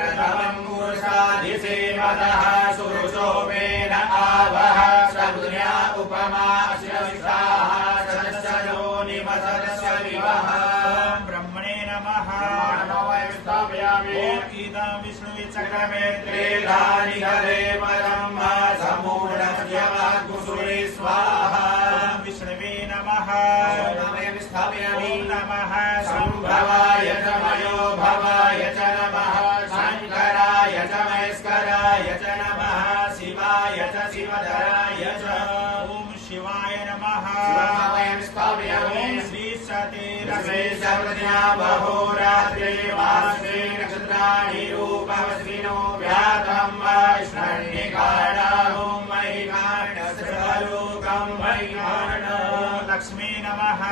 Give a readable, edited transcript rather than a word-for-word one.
प्रथमं मूर्षाधिसेवतः सुरुचोमेन आवह सदुर्या उपमा शिरसाः सदस्यो निमसदस्य विवह ब्रह्मणे नमः इदं विष्णुवे चक्रमे त्रिधानि हरे परं समूढस्य कुसुरे स्वाहा विष्णवे नमः ॐ नमः संभवाय च मयो भवाय च नमः शङ्कराय च महेश्वराय च नमः शिवाय च शिवधराय च ॐ शिवाय नमः ॐ श्री सतीरसेशप्रज्ञा बहोरात्रे वासे नक्षत्राणि रूपवस्विनो व्यातं वैष्णन्यकाणाहुं महिमानसर्वलोकं महिमान लक्ष्मी नमः